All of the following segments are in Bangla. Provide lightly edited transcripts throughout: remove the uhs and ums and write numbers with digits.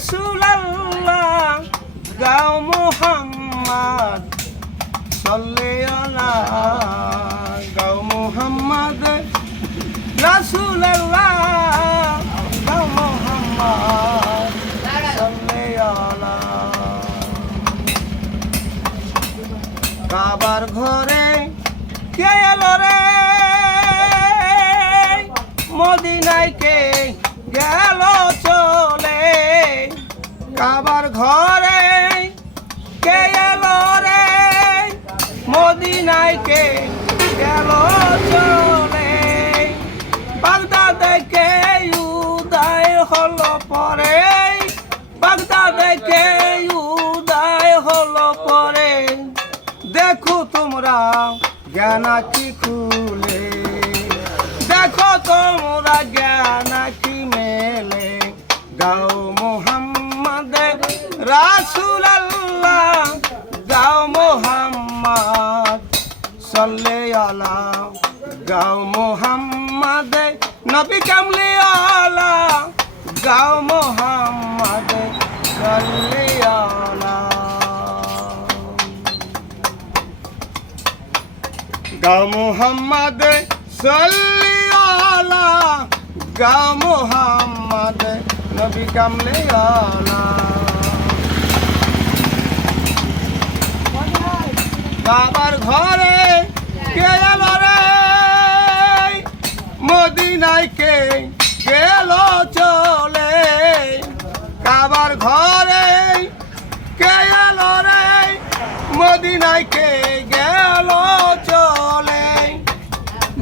রাসূলুল্লাহ গাও মুহাম্মদ সাল্লাল্লাহ গাও মুহাম্মদ রাসূলুল্লাহ গাও মুহাম্মদ সাল্লাল্লাহ কাবার ঘরে কে এলো রে মদিনায় কে গেল চলে কাবার ঘরে কে এলো রে মদিনায় কে গেল চলে বাগদাদে কে উদয় হলো পরে বাগদাদে কে উদয় হলো পরে দেখো তোমরা জ্ঞান কি খুলে দেখো তোমরা জ্ঞান কি মেলে গাও মুহাম্মদ রাসূলুল্লাহ গাও মুহাম্মদ সাল্লাল্লাহ গাও মুহাম্মদ নবী কামলি আলা গাও মুহাম্মদ সাল্লাল্লাহ গাও মুহাম্মদ সাল্লাল্লাহ গাও মুহাম্মদ নবী কামলে আলা বাবার ঘরে কে এলো রে মদিনায় কে গেল চলে কাবার ঘরে কে এলো রে মদিনায় কে গেল চলে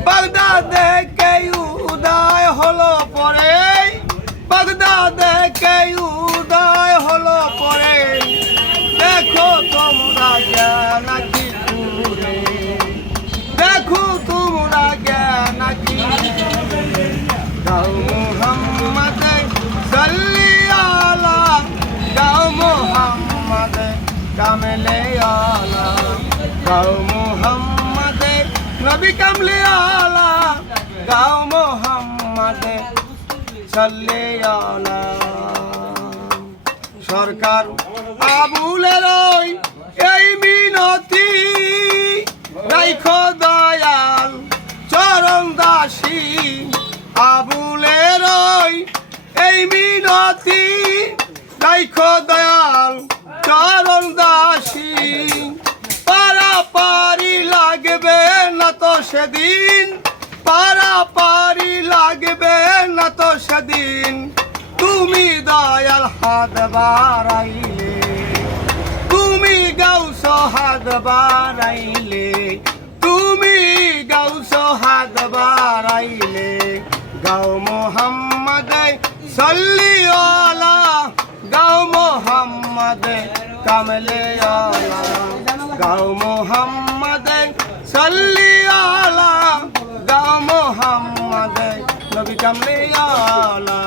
বাগদাদে কে উদয় হলো পরে বাগদাদে কে উদয় হলো পরে দেখো তোমরা জ্ঞান কি খুলে দেখো তোমরা জ্ঞান কি গাও মুহাম্মদ সাল্লাল্লাহ গাও মুহাম্মদ কামলে আলা গাও মুহাম্মদ নবী কামলে আলা গাও মুহাম্মদ সাল্লাল্লাহ সরকার আবুলের এই মিনতি রাইখো দয়াল চরণ দাসী আবুলের এই মিনতি রাইখো দয়াল চরণ দাসী পারাপারি লাগবে না তো সেদিন পারাপারি লাগবে না তো সেদিন তুমি দয়াল হাত বাড়াইলে তুমি গাউস হাত বাড়াইলে তুমি গাউস হাত বাড়াইলে গাও মুহাম্মদ সাল্লাল্লাহ গাও মুহাম্মদ কামলে আলা গাও মুহাম্মদ সাল্লাল্লাহ গাও মুহাম্মদ নবী কামলে আলা